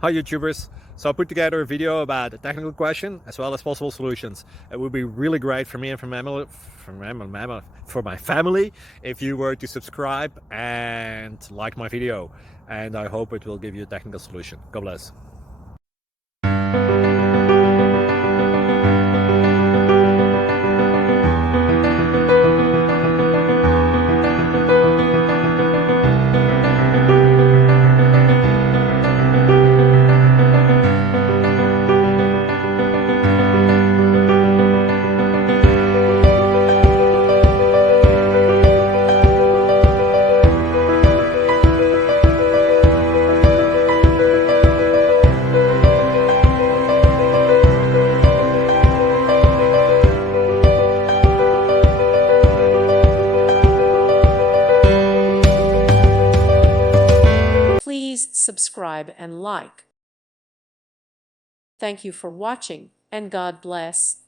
Hi YouTubers! So I put together a video about a technical question as well as possible solutions. It would be really great for me and for my family if you were to subscribe and like my video, and I hope it will give you a technical solution. God bless. Please subscribe and like. Thank you for watching, and God bless.